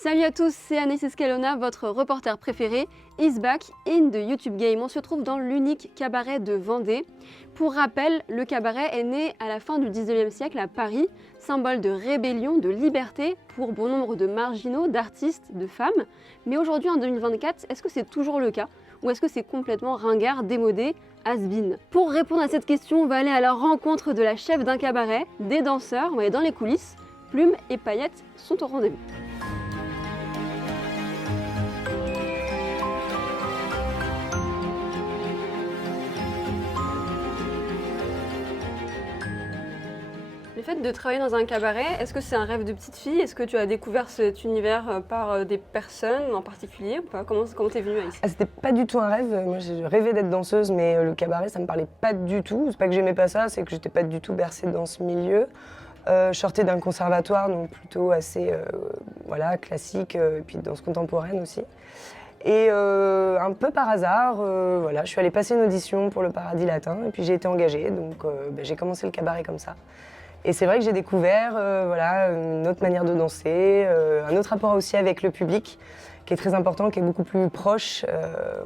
Salut à tous, c'est Anis Escalona, votre reporter préféré, is back in the YouTube game. On se trouve dans l'unique cabaret de Vendée. Pour rappel, le cabaret est né à la fin du 19e siècle à Paris, symbole de rébellion, de liberté pour bon nombre de marginaux, d'artistes, de femmes. Mais aujourd'hui, en 2024, est-ce que c'est toujours le cas? Ou est-ce que c'est complètement ringard, démodé, has-been? Pour répondre à cette question, on va aller à la rencontre de la chef d'un cabaret, des danseurs, on va aller dans les coulisses. Plumes et paillettes sont au rendez-vous. Le fait de travailler dans un cabaret, est-ce que c'est un rêve de petite fille? Est-ce que tu as découvert cet univers par des personnes en particulier ou pas? Comment t'es venue à ici? C'était pas du tout un rêve. Moi, j'ai rêvé d'être danseuse, mais le cabaret, ça me parlait pas du tout. C'est pas que j'aimais pas ça, c'est que j'étais pas du tout bercée dans ce milieu. Je sortais d'un conservatoire, donc plutôt assez classique, et puis danse contemporaine aussi. Et un peu par hasard, je suis allée passer une audition pour le Paradis Latin, et puis j'ai été engagée, donc j'ai commencé le cabaret comme ça. Et c'est vrai que j'ai découvert une autre manière de danser, un autre rapport aussi avec le public qui est très important, qui est beaucoup plus proche.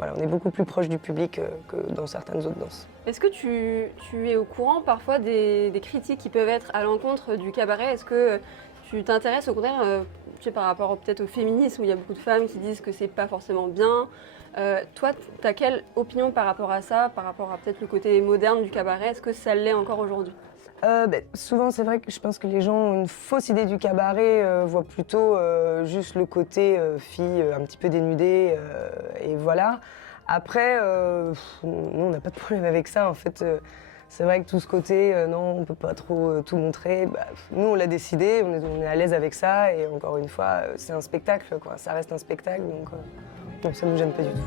On est beaucoup plus proche du public que dans certaines autres danses. Est-ce que tu es au courant parfois des critiques qui peuvent être à l'encontre du cabaret? Est-ce que tu t'intéresses au contraire par rapport peut-être au féminisme où il y a beaucoup de femmes qui disent que c'est pas forcément bien? Toi, tu as quelle opinion par rapport à ça, par rapport à peut-être le côté moderne du cabaret? Est-ce que ça l'est encore aujourd'hui? Souvent, c'est vrai que je pense que les gens ont une fausse idée du cabaret, voient plutôt juste le côté fille un petit peu dénudée, et voilà. Après, nous, on n'a pas de problème avec ça, en fait. C'est vrai que tout ce côté, non, on peut pas trop tout montrer. Nous, on l'a décidé, on est à l'aise avec ça, et encore une fois, c'est un spectacle, quoi. Ça reste un spectacle, donc ça nous gêne pas du tout.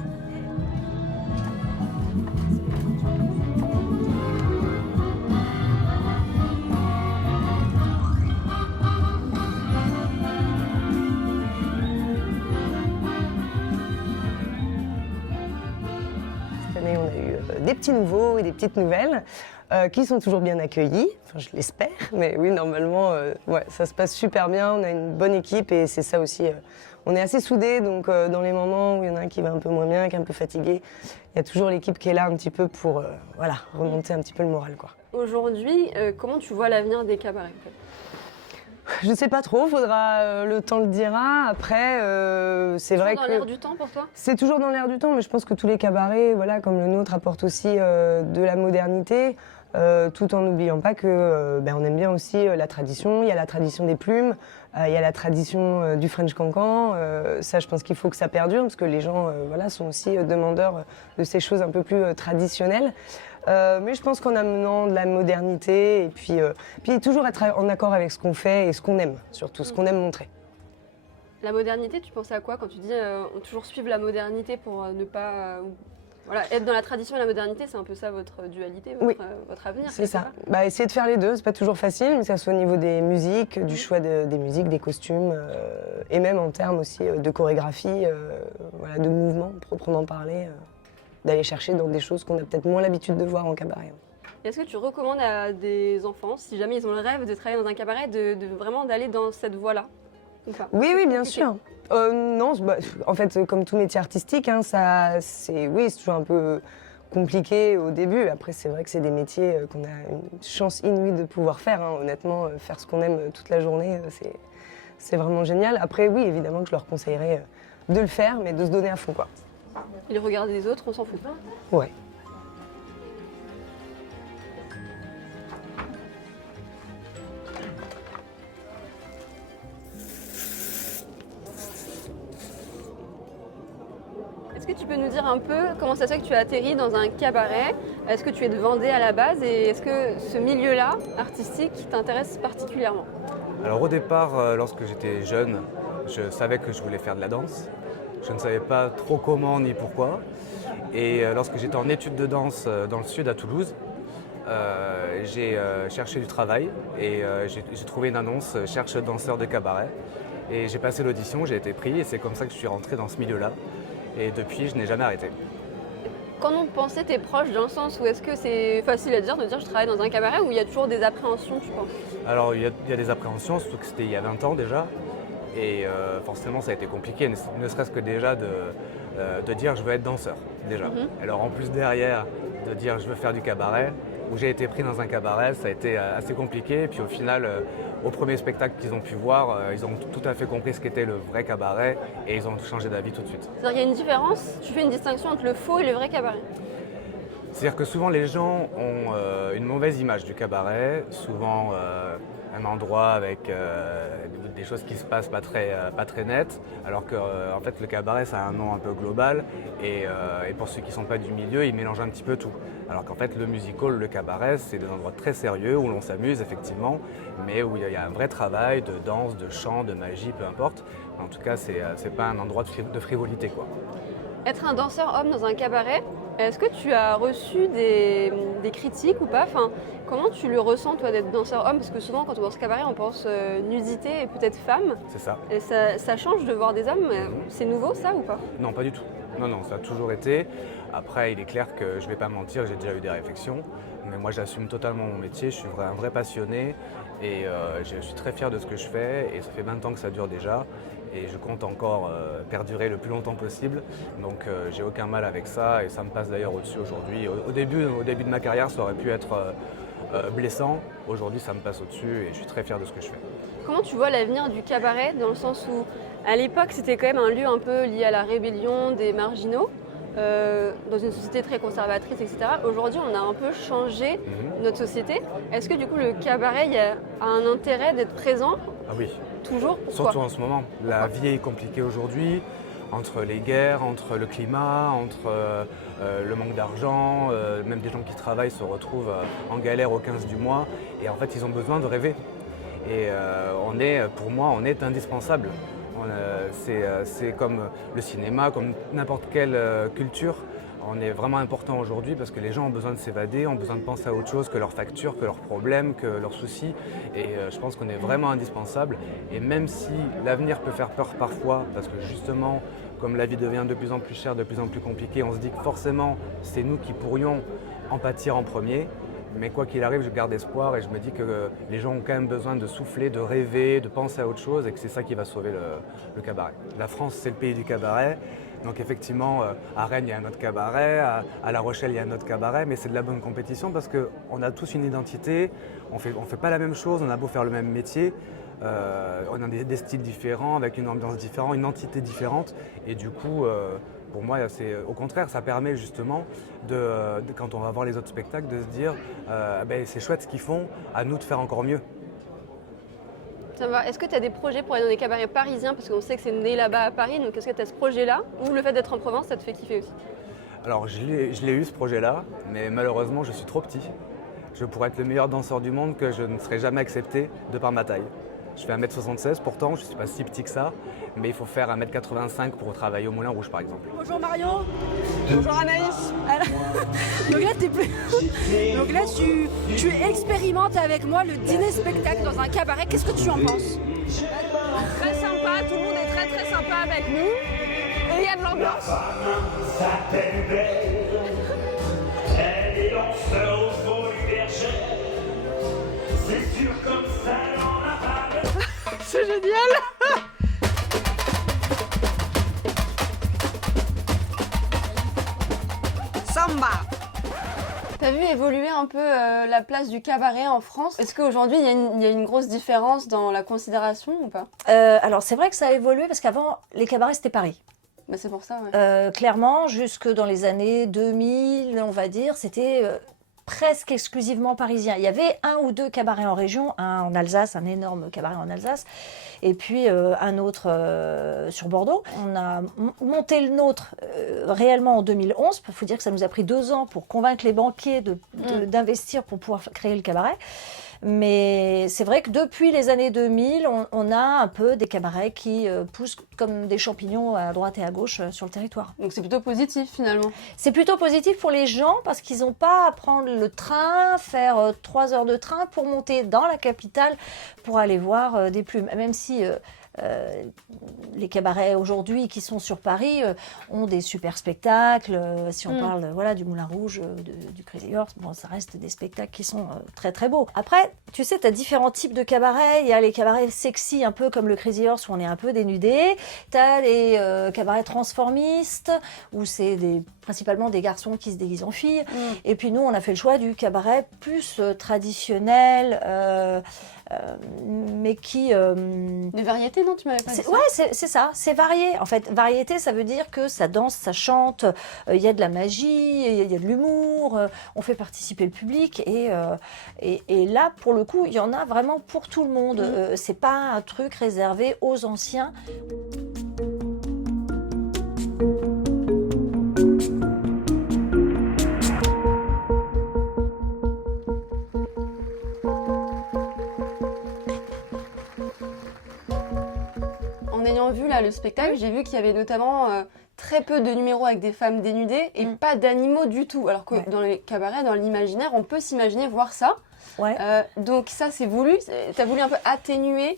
On a eu des petits nouveaux et des petites nouvelles qui sont toujours bien accueillis, enfin je l'espère, mais oui normalement ça se passe super bien, on a une bonne équipe et c'est ça aussi, on est assez soudés, donc dans les moments où il y en a un qui va un peu moins bien, qui est un peu fatigué, il y a toujours l'équipe qui est là un petit peu pour remonter un petit peu le moral, quoi. Aujourd'hui, comment tu vois l'avenir des cabarets en fait? Je sais pas trop, le temps le dira. Après, c'est vrai que... C'est dans l'air du temps pour toi? C'est toujours dans l'air du temps, mais je pense que tous les cabarets, comme le nôtre, apportent aussi de la modernité, tout en n'oubliant pas que on aime bien aussi la tradition. Il y a la tradition des plumes, il y a la tradition du French Cancan. Ça, je pense qu'il faut que ça perdure, parce que les gens sont aussi demandeurs de ces choses un peu plus traditionnelles. Mais je pense qu'en amenant de la modernité et puis toujours être en accord avec ce qu'on fait et ce qu'on aime, surtout ce qu'on aime montrer. La modernité, tu pensais à quoi quand tu dis toujours suivre la modernité pour ne pas... être dans la tradition et la modernité, c'est un peu ça votre dualité, votre avenir? C'est ça. Essayer de faire les deux, c'est pas toujours facile, mais que ça soit au niveau des musiques, du choix des musiques, des costumes, et même en termes aussi de chorégraphie, de mouvement proprement parler. D'aller chercher dans des choses qu'on a peut-être moins l'habitude de voir en cabaret. Est-ce que tu recommandes à des enfants, si jamais ils ont le rêve de travailler dans un cabaret, de vraiment d'aller dans cette voie-là? Oui, bien sûr. Non, en fait, comme tout métier artistique, c'est toujours un peu compliqué au début. Après, c'est vrai que c'est des métiers qu'on a une chance inouïe de pouvoir faire. Honnêtement, faire ce qu'on aime toute la journée, c'est vraiment génial. Après, oui, évidemment que je leur conseillerais de le faire, mais de se donner à fond, quoi. Et le regard des autres, on s'en fout pas? Ouais. Est-ce que tu peux nous dire un peu comment ça se fait que tu as atterri dans un cabaret? Est-ce que tu es de Vendée à la base et est-ce que ce milieu-là, artistique, t'intéresse particulièrement? Alors au départ, lorsque j'étais jeune, je savais que je voulais faire de la danse. Je ne savais pas trop comment ni pourquoi. Et lorsque j'étais en études de danse dans le sud à Toulouse, j'ai cherché du travail et j'ai trouvé une annonce « Cherche danseur de cabaret ». Et j'ai passé l'audition, j'ai été pris et c'est comme ça que je suis rentré dans ce milieu-là. Et depuis, je n'ai jamais arrêté. Qu'en ont pensé tes proches dans le sens où est-ce que c'est facile à dire de dire je travaille dans un cabaret ou il y a toujours des appréhensions, tu penses? Alors il y a des appréhensions, surtout que c'était il y a 20 ans déjà. Et forcément, ça a été compliqué, ne serait-ce que déjà de dire je veux être danseur, déjà. Alors en plus derrière, de dire je veux faire du cabaret, où j'ai été pris dans un cabaret, ça a été assez compliqué. Et puis au final, au premier spectacle qu'ils ont pu voir, ils ont tout à fait compris ce qu'était le vrai cabaret et ils ont changé d'avis tout de suite. C'est-à-dire qu'il y a une différence, tu fais une distinction entre le faux et le vrai cabaret. C'est-à-dire que souvent les gens ont une mauvaise image du cabaret, souvent un endroit avec des choses qui se passent pas très nettes, alors que en fait le cabaret ça a un nom un peu global et pour ceux qui ne sont pas du milieu, ils mélangent un petit peu tout. Alors qu'en fait le music hall, le cabaret, c'est des endroits très sérieux où l'on s'amuse effectivement, mais où il y a un vrai travail de danse, de chant, de magie, peu importe. En tout cas, c'est pas un endroit de frivolité, quoi. Être un danseur homme dans un cabaret, est-ce que tu as reçu des critiques ou pas? Enfin, comment tu le ressens toi d'être danseur homme? Parce que souvent quand on pense cabaret, on pense nudité et peut-être femme. C'est ça. Et ça change de voir des hommes. C'est nouveau ça ou pas? Non, pas du tout. Non, ça a toujours été. Après, il est clair que je ne vais pas mentir, j'ai déjà eu des réflexions. Mais moi, j'assume totalement mon métier. Je suis un vrai passionné et je suis très fier de ce que je fais. Et ça fait 20 ans que ça dure déjà. Et je compte encore perdurer le plus longtemps possible. Donc, j'ai aucun mal avec ça. Et ça me passe d'ailleurs au-dessus aujourd'hui. Au début de ma carrière, ça aurait pu être blessant. Aujourd'hui, ça me passe au-dessus et je suis très fier de ce que je fais. Comment tu vois l'avenir du cabaret dans le sens où, à l'époque, c'était quand même un lieu un peu lié à la rébellion des marginaux, dans une société très conservatrice, etc. Aujourd'hui, on a un peu changé notre société. Est-ce que du coup, le cabaret a un intérêt d'être présent? Ah oui. Toujours? Pourquoi? Surtout en ce moment. La vie est compliquée aujourd'hui, entre les guerres, entre le climat, entre le manque d'argent, même des gens qui travaillent se retrouvent en galère au 15 du mois. Et en fait, ils ont besoin de rêver. Et pour moi, on est indispensable. C'est comme le cinéma, comme n'importe quelle culture. On est vraiment important aujourd'hui parce que les gens ont besoin de s'évader, ont besoin de penser à autre chose que leurs factures, que leurs problèmes, que leurs soucis. Et je pense qu'on est vraiment indispensable. Et même si l'avenir peut faire peur parfois, parce que justement, comme la vie devient de plus en plus chère, de plus en plus compliquée, on se dit que forcément, c'est nous qui pourrions en pâtir en premier. Mais quoi qu'il arrive, je garde espoir et je me dis que les gens ont quand même besoin de souffler, de rêver, de penser à autre chose et que c'est ça qui va sauver le cabaret. La France, c'est le pays du cabaret. Donc effectivement, à Rennes, il y a un autre cabaret, à La Rochelle, il y a un autre cabaret, mais c'est de la bonne compétition parce qu'on a tous une identité, on fait pas la même chose, on a beau faire le même métier, on a des styles différents, avec une ambiance différente, une entité différente, et du coup, pour moi, au contraire, ça permet justement, quand on va voir les autres spectacles, de se dire c'est chouette ce qu'ils font, à nous de faire encore mieux. Ça va. Est-ce que tu as des projets pour aller dans des cabarets parisiens? Parce qu'on sait que c'est né là-bas à Paris, donc est-ce que tu as ce projet-là? Ou le fait d'être en Provence, ça te fait kiffer aussi? Alors, je l'ai eu ce projet-là, mais malheureusement, je suis trop petit. Je pourrais être le meilleur danseur du monde que je ne serais jamais accepté de par ma taille. Je fais 1m76, pourtant, je ne suis pas si petit que ça, mais il faut faire 1m85 pour travailler au Moulin Rouge, par exemple. Bonjour Marion. Bonjour Anaïs. Donc là, tu expérimentes avec moi le dîner-spectacle dans un cabaret. Qu'est-ce que tu en penses? Très sympa, tout le monde est très très sympa avec nous. Et il y a de l'ambiance. C'est génial. Samba. T'as vu évoluer un peu la place du cabaret en France? Est-ce qu'aujourd'hui il y a une grosse différence dans la considération ou pas? Alors c'est vrai que ça a évolué parce qu'avant les cabarets c'était Paris. Bah, c'est pour ça, ouais. Clairement, jusque dans les années 2000, on va dire, c'était presque exclusivement parisien. Il y avait un ou deux cabarets en région, un en Alsace, un énorme cabaret en Alsace, et puis un autre sur Bordeaux. On a monté le nôtre réellement en 2011. Il faut dire que ça nous a pris 2 ans pour convaincre les banquiers d'investir pour pouvoir créer le cabaret. Mais c'est vrai que depuis les années 2000, on a un peu des cabarets qui poussent comme des champignons à droite et à gauche sur le territoire. Donc c'est plutôt positif finalement. C'est plutôt positif pour les gens parce qu'ils n'ont pas à prendre le train, faire 3 heures de train pour monter dans la capitale pour aller voir des plumes. Même si les cabarets aujourd'hui qui sont sur Paris ont des super spectacles. Si on parle voilà, du Moulin Rouge, du Crazy Horse, bon, ça reste des spectacles qui sont très très beaux. Après, tu sais, tu as différents types de cabarets. Il y a les cabarets sexy, un peu comme le Crazy Horse, où on est un peu dénudé. Tu as les cabarets transformistes, où c'est principalement des garçons qui se déguisent en filles. Et puis nous, on a fait le choix du cabaret plus traditionnel, mais qui... Des variétés, non? Tu m'avais pas dit ça? Ouais, c'est ça, c'est varié. En fait, variété, ça veut dire que ça danse, ça chante, il y a de la magie, il y a de l'humour, on fait participer le public. Et là, pour le coup, il y en a vraiment pour tout le monde. C'est pas un truc réservé aux anciens. En ayant vu là le spectacle, j'ai vu qu'il y avait notamment très peu de numéros avec des femmes dénudées et pas d'animaux du tout. Alors que dans les cabarets, dans l'imaginaire, on peut s'imaginer voir ça. Ouais. Donc ça, c'est voulu. T'as voulu un peu atténuer.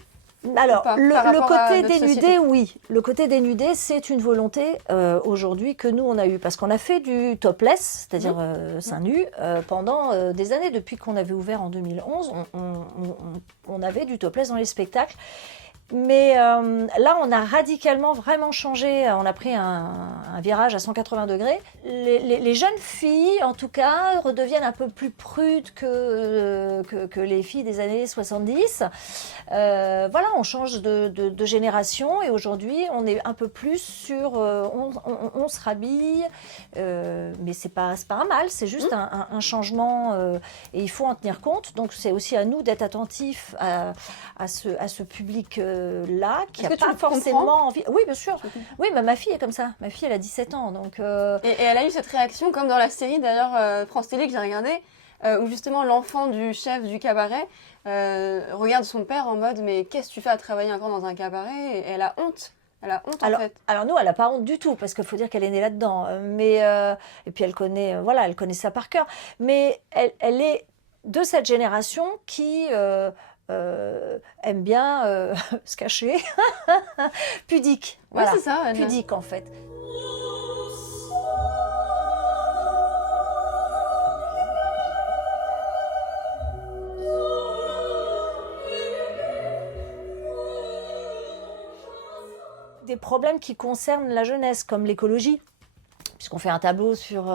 Alors, Par le rapport à côté notre dénudé, société. oui. Le côté dénudé, c'est une volonté aujourd'hui que nous, on a eue. Parce qu'on a fait du topless, c'est-à-dire seins nus, pendant des années. Depuis qu'on avait ouvert en 2011, on avait du topless dans les spectacles. Mais là, on a radicalement vraiment changé. On a pris un virage à 180 degrés. Les jeunes filles, en tout cas, redeviennent un peu plus prudes que les filles des années 70. Voilà, on change de génération et aujourd'hui, on est un peu plus sur... on se rhabille, mais c'est pas un mal, c'est juste un changement et il faut en tenir compte. Donc, c'est aussi à nous d'être attentifs à ce public là qui n'a pas forcément envie. Oui, bien sûr. Oui, mais ma fille est comme ça. Ma fille, elle a 17 ans. Donc, Et elle a eu cette réaction, comme dans la série d'ailleurs France Télé que j'ai regardé, où justement l'enfant du chef du cabaret regarde son père en mode mais qu'est-ce que tu fais à travailler encore dans un cabaret? Et elle a honte. Elle a honte en fait. Alors nous, elle n'a pas honte du tout parce qu'il faut dire qu'elle est née là-dedans. Mais et puis elle connaît, voilà, elle connaît ça par cœur. Mais elle est de cette génération qui aime bien se cacher, pudique. Ouais, Voilà, c'est ça. pudique en fait. Des problèmes qui concernent la jeunesse, comme l'écologie, puisqu'on fait un tableau sur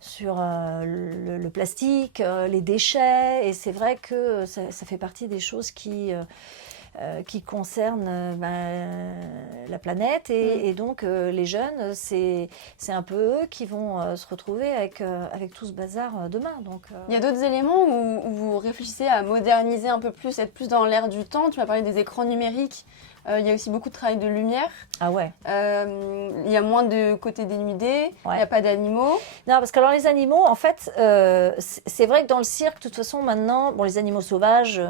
le plastique, les déchets, et c'est vrai que ça fait partie des choses qui concernent la planète, et donc les jeunes, c'est un peu eux qui vont se retrouver avec tout ce bazar demain. Donc, Il y a d'autres éléments où vous réfléchissez à moderniser un peu plus, être plus dans l'air du temps. Tu m'as parlé des écrans numériques. Il y a aussi beaucoup de travail de lumière. Ah ouais. Il y a moins de côté dénudé. Il n'y a pas d'animaux. Non, parce que alors les animaux, en fait, c'est vrai que dans le cirque, de toute façon, maintenant, bon, les animaux sauvages,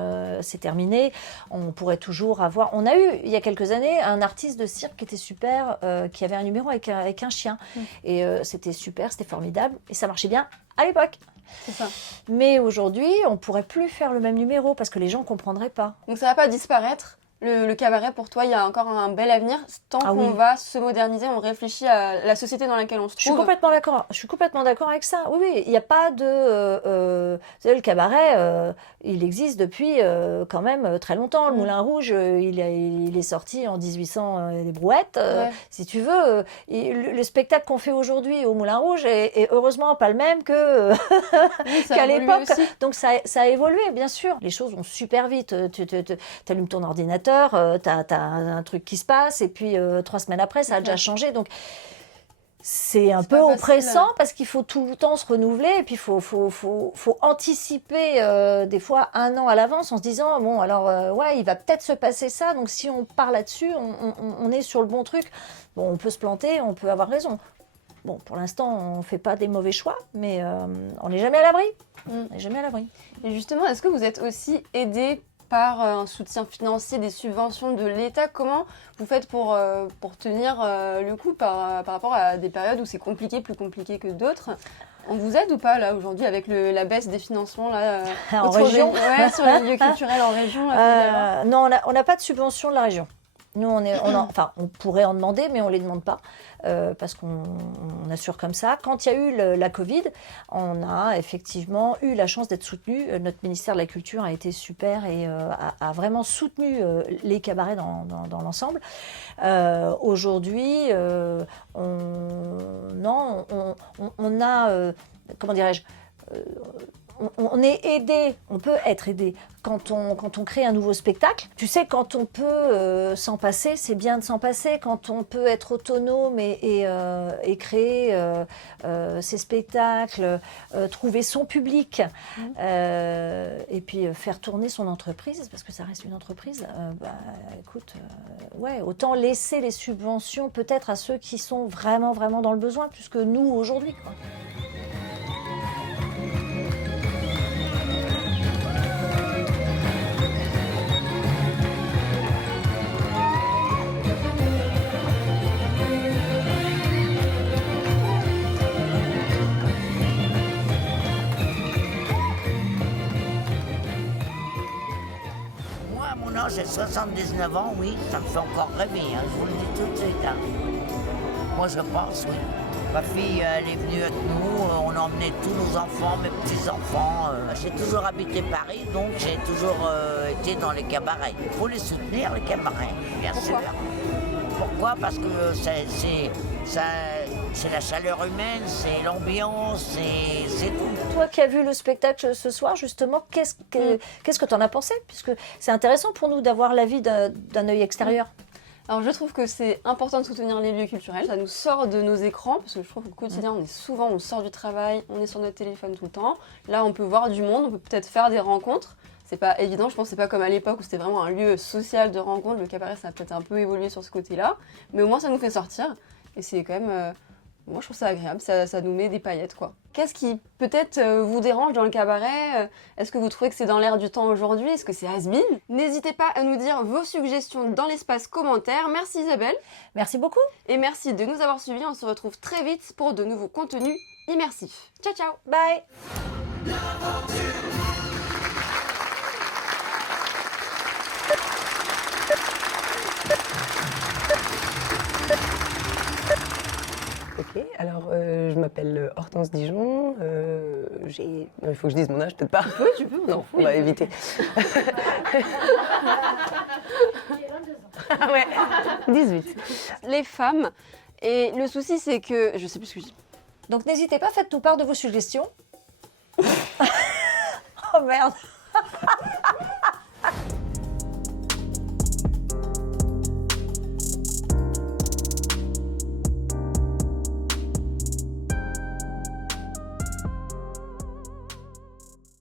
c'est terminé. On pourrait toujours avoir... On a eu, il y a quelques années, un artiste de cirque qui était super, qui avait un numéro avec un chien. Et c'était super, c'était formidable. Et ça marchait bien à l'époque. C'est ça. Mais aujourd'hui, on ne pourrait plus faire le même numéro parce que les gens ne comprendraient pas. Donc ça ne va pas disparaître. Le cabaret, pour toi, il y a encore un bel avenir. Tant qu'on va se moderniser, on réfléchit à la société dans laquelle on se trouve. Je suis complètement d'accord. Je suis complètement d'accord avec ça. Oui, oui. Il n'y a pas de... vous savez, le cabaret, il existe depuis quand même très longtemps. Le Moulin Rouge, il est sorti en 1800, les Brouettes. Si tu veux, le spectacle qu'on fait aujourd'hui au Moulin Rouge est heureusement pas le même qu'à l'époque. Donc ça a évolué, bien sûr. Les choses vont super vite. Tu allumes ton ordinateur, t'as un truc qui se passe, et puis 3 semaines après, ça a déjà changé. Donc, c'est un peu oppressant parce qu'il faut tout le temps se renouveler, et puis il faut anticiper des fois 1 an à l'avance en se disant, bon, alors, ouais, il va peut-être se passer ça, donc si on part là-dessus, on est sur le bon truc. Bon, on peut se planter, on peut avoir raison. Bon, pour l'instant, on ne fait pas des mauvais choix, mais on n'est jamais à l'abri. On n'est jamais à l'abri. Et justement, est-ce que vous êtes aussi aidé par un soutien financier, des subventions de l'État? Comment vous faites pour tenir le coup par rapport à des périodes où c'est compliqué, plus compliqué que d'autres? On vous aide ou pas là aujourd'hui avec la baisse des financements là, en région? Sur les milieux culturels en région Non, on n'a pas de subvention de la région. Nous, on pourrait en demander, mais on ne les demande pas, parce qu'on assure comme ça. Quand il y a eu la Covid, on a effectivement eu la chance d'être soutenu. Notre ministère de la Culture a été super et a vraiment soutenu les cabarets dans l'ensemble. Aujourd'hui, on a, comment dirais-je, on est aidé, on peut être aidé quand on crée un nouveau spectacle. Tu sais, quand on peut s'en passer, c'est bien de s'en passer. Quand on peut être autonome et créer ses spectacles, trouver son public, et puis faire tourner son entreprise, parce que ça reste une entreprise, écoute, ouais, autant laisser les subventions peut-être à ceux qui sont vraiment, vraiment dans le besoin, plus que nous aujourd'hui, quoi. Moi, j'ai 79 ans, oui, ça me fait encore rêver, hein, je vous le dis tout de suite. Hein. Moi, je pense, oui. Ma fille, elle est venue avec nous, on a emmené tous nos enfants, mes petits-enfants. J'ai toujours habité Paris, donc j'ai toujours été dans les cabarets. Il faut les soutenir, les cabarets, bien sûr. Pourquoi ? Parce que c'est la chaleur humaine, c'est l'ambiance, c'est tout. Toi qui as vu le spectacle ce soir, justement, qu'est-ce que tu en as pensé ? Puisque c'est intéressant pour nous d'avoir l'avis d'un œil extérieur. Alors je trouve que c'est important de soutenir les lieux culturels. Ça nous sort de nos écrans, parce que je trouve qu'au quotidien, on sort du travail, on est sur notre téléphone tout le temps. Là, on peut voir du monde, on peut peut-être faire des rencontres. C'est pas évident, je pense que c'est pas comme à l'époque où c'était vraiment un lieu social de rencontre. Le cabaret, ça a peut-être un peu évolué sur ce côté-là. Mais au moins, ça nous fait sortir. Et c'est quand même... moi, je trouve ça agréable. Ça nous met des paillettes, quoi. Qu'est-ce qui, peut-être, vous dérange dans le cabaret ? Est-ce que vous trouvez que c'est dans l'air du temps aujourd'hui ? Est-ce que c'est has-been ? N'hésitez pas à nous dire vos suggestions dans l'espace commentaire. Merci Isabelle. Merci beaucoup. Et merci de nous avoir suivis. On se retrouve très vite pour de nouveaux contenus immersifs. Ciao, ciao. Bye. Ok, alors je m'appelle Hortense Dijon, il faut que je dise mon âge, peut-être pas. Tu peux, non, on va éviter. Ah ouais, 18. Les femmes, et le souci c'est que, je sais plus ce que je dis. Donc n'hésitez pas, faites-nous part de vos suggestions. Oh merde.